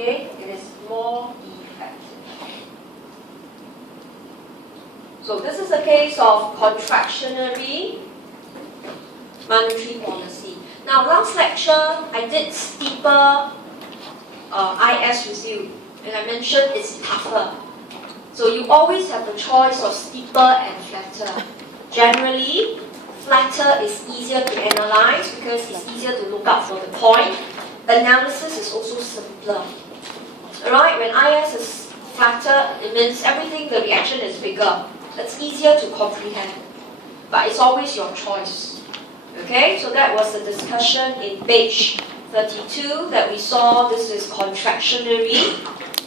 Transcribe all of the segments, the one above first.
Okay, it is more effective. So this is a case of contractionary monetary policy. Now, last lecture, I did steeper IS with you, and I mentioned it's tougher. So you always have the choice of steeper and flatter. Generally, flatter is easier to analyze because it's easier to look up for the point. Analysis is also simpler. Alright, when IS is flatter, it means everything, the reaction is bigger. It's easier to comprehend. But it's always your choice. Okay, so that was the discussion in page 32 that we saw. This is contractionary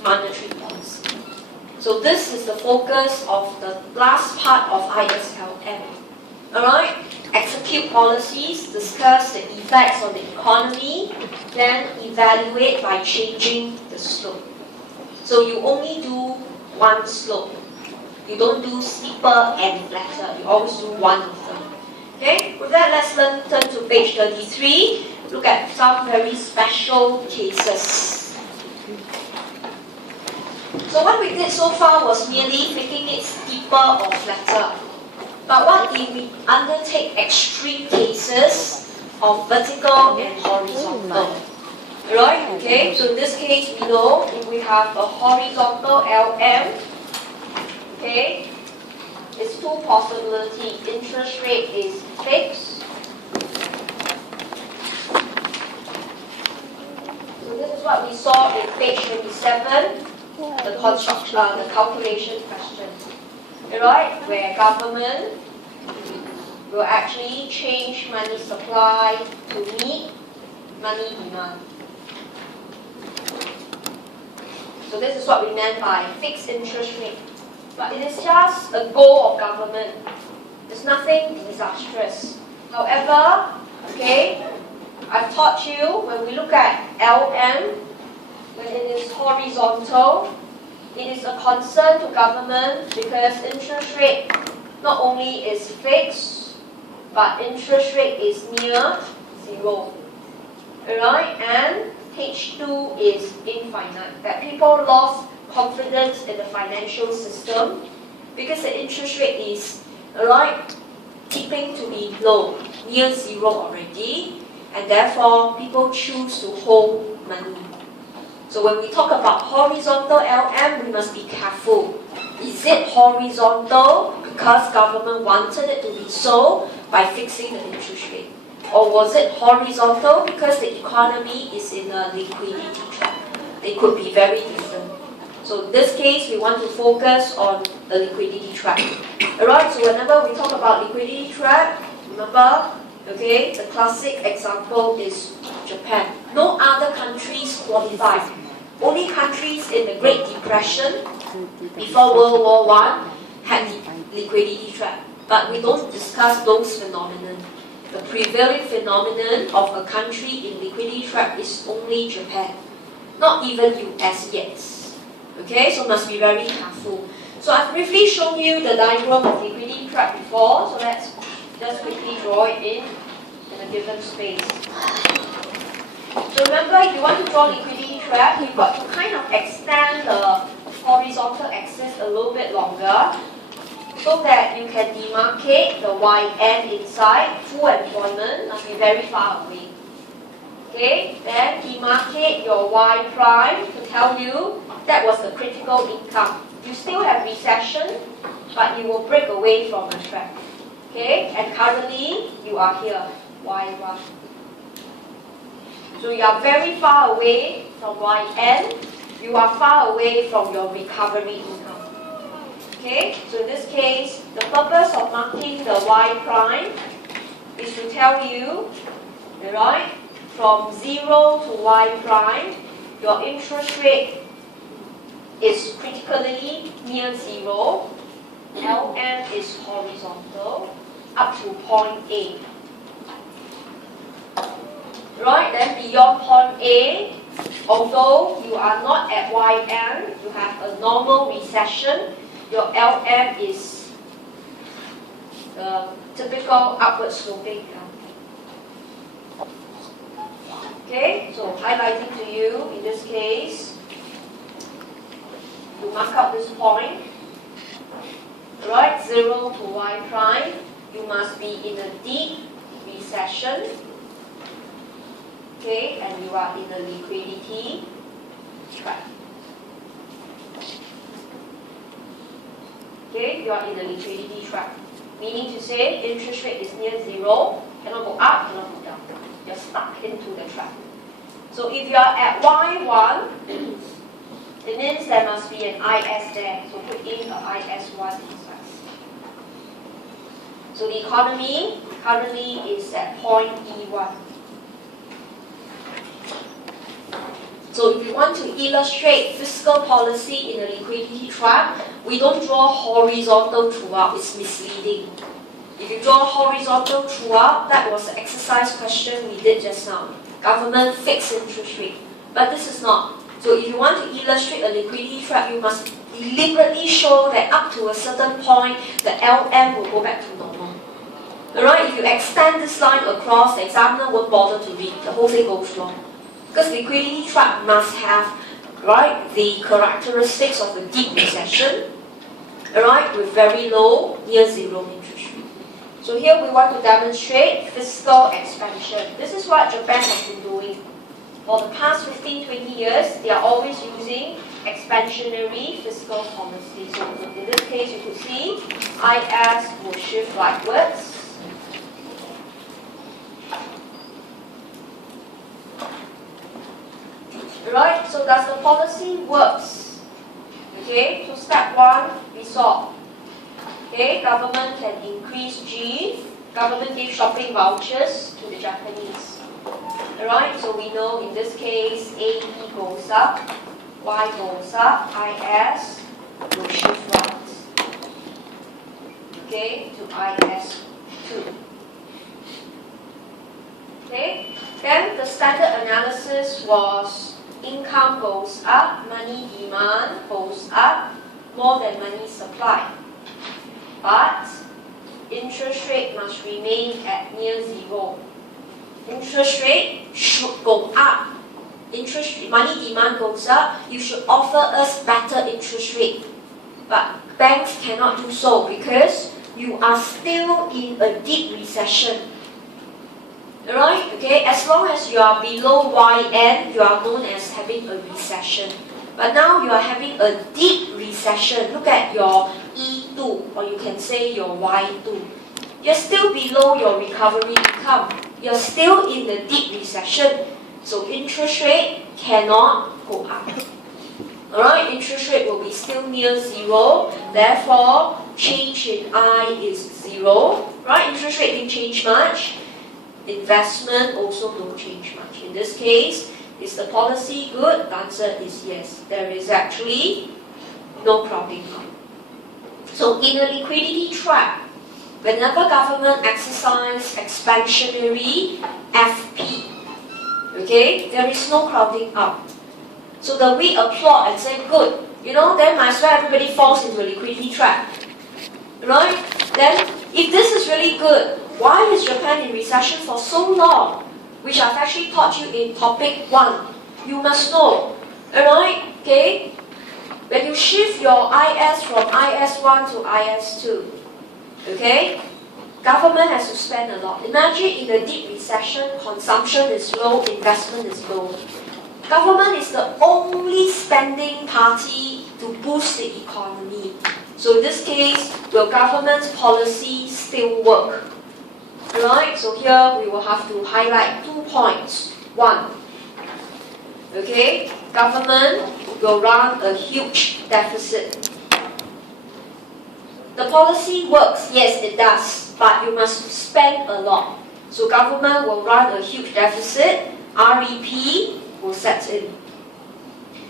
monetary policy. So this is the focus of the last part of ISLM. Alright, execute policies, discuss the effects on the economy, then evaluate by changing the slope. So you only do one slope. You don't do steeper and flatter. You always do one of them. Okay, with that, let's turn to page 33. Look at some very special cases. So what we did so far was merely making it steeper or flatter. But what if we undertake extreme cases of vertical and horizontal? Right? Okay, so in this case, we know if we have a horizontal LM, okay, it's two possibilities. Interest rate is fixed. So this is what we saw in page 27, the calculation question. Right? Where government will actually change money supply to meet money demand. So this is what we meant by fixed interest rate. But it is just a goal of government. It's nothing disastrous. However, okay, I've taught you when we look at LM, when it is horizontal, it is a concern to government because interest rate not only is fixed, but interest rate is near zero. Alright, and H2 is infinite. That people lost confidence in the financial system because the interest rate is tipping to be low, near zero already, and therefore people choose to hold money. So when we talk about horizontal LM, we must be careful. Is it horizontal because government wanted it to be so by fixing the interest rate? Or was it horizontal because the economy is in a liquidity trap? They could be very different. So in this case, we want to focus on the liquidity trap. Alright, so whenever we talk about liquidity trap, remember, okay, the classic example is Japan. No other countries qualify. Only countries in the Great Depression before World War I had the liquidity trap. But we don't discuss those phenomena. The prevailing phenomenon of a country in liquidity trap is only Japan, not even US yet. Okay, so must be very careful. So I've briefly shown you the diagram of liquidity trap before, so let's just quickly draw it in a given space. So remember, if you want to draw liquidity trap, you've got to kind of extend the horizontal axis a little bit longer so that you can demarcate the YN inside. Full employment must be very far away. Okay, then demarcate your Y prime to tell you that was the critical income. You still have recession, but you will break away from the trap. Okay, and currently you are here, Y1. So you are very far away from YN. You are far away from your recovery income. Okay, so in this case, the purpose of marking the Y prime is to tell you, right, from 0 to Y prime, your interest rate is critically near 0. LM is horizontal up to point A. Right, then beyond point A, although you are not at YN, you have a normal recession, your LM is the typical upward sloping LM. Okay, so highlighting to you, in this case, mark out this point, right, 0 to y prime, you must be in a deep recession, okay, and you are in a liquidity trap. Okay, you are in a liquidity trap, meaning to say interest rate is near 0, cannot go up, cannot go down. You're stuck into the trap. So if you are at y1, it means there must be an IS there. So put in a IS1 inside. So the economy currently is at point E1. So if we want to illustrate fiscal policy in a liquidity trap, we don't draw horizontal throughout, it's misleading. If you draw horizontal throughout, that was the exercise question we did just now. Government fixed interest rate. But this is not. So if you want to illustrate a liquidity trap, you must deliberately show that up to a certain point, the LM will go back to normal. Alright, if you extend this line across, the examiner won't bother to read. The whole thing goes wrong. Because liquidity trap must have, right, the characteristics of a deep recession, alright, with very low, near zero interest rate. So here we want to demonstrate fiscal expansion. This is what Japan has been doing. For the past 15-20 years, they are always using expansionary fiscal policy. So in this case, you could see IS will shift rightwards. Right, so does the policy works? Okay, so step 1, we saw. Okay, government can increase G. Government gives shopping vouchers to the Japanese. Alright, so we know in this case, AE goes up, Y goes up, IS will shift right. Okay, to IS2. Okay, then the standard analysis was income goes up, money demand goes up more than money supply. But interest rate must remain at near zero. Interest rate should go up. Money demand goes up, you should offer us better interest rate. But banks cannot do so because you are still in a deep recession. Alright, okay, as long as you are below YN, you are known as having a recession. But now you are having a deep recession. Look at your E2, or you can say your Y2. You're still below your recovery income. You're still in the deep recession. So interest rate cannot go up. Alright, interest rate will be still near zero. Therefore, change in I is zero. Right, interest rate didn't change much. Investment also don't change much. In this case, is the policy good? The answer is yes. There is actually no crowding out. So in a liquidity trap, whenever government exercise expansionary FP, okay, there is no crowding out. So that we applaud and say, good, then might as well everybody falls into a liquidity trap. Right? Then, if this is really good, why is Japan in recession for so long? Which I've actually taught you in topic 1. You must know. Alright? Okay? When you shift your IS from IS1 to IS2, okay? Government has to spend a lot. Imagine in a deep recession, consumption is low, investment is low. Government is the only spending party to boost the economy. So in this case, will government's policy still work? Right, so here we will have to highlight 2 points. 1, okay, government will run a huge deficit. The policy works, yes it does, but you must spend a lot. So government will run a huge deficit, REP will set in,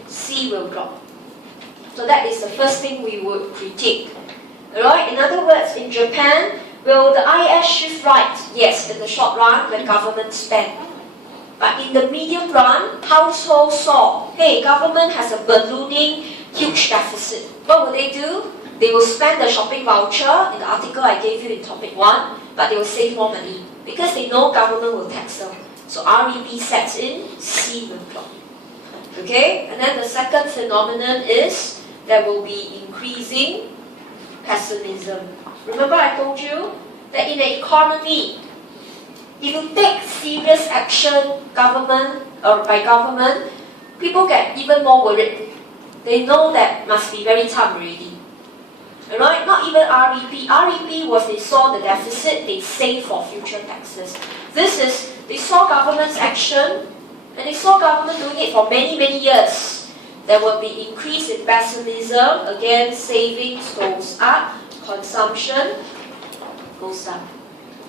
C will drop. So that is the first thing we would critique. Alright, in other words, in Japan, will the IS shift right? Yes, in the short run when government spend. But in the medium run, households saw, hey, government has a ballooning huge deficit. What will they do? They will spend the shopping voucher in the article I gave you in topic 1, but they will save more money because they know government will tax them. So REP sets in, C will drop. Okay, and then the second phenomenon is there will be increasing pessimism. Remember I told you that in an economy, if you take serious action by government, people get even more worried. They know that must be very tough already. Alright, not even REP. REP was they saw the deficit, they save for future taxes. This is, they saw government's action, and they saw government doing it for many, many years. There will be increase in pessimism, again savings goes up, consumption goes up.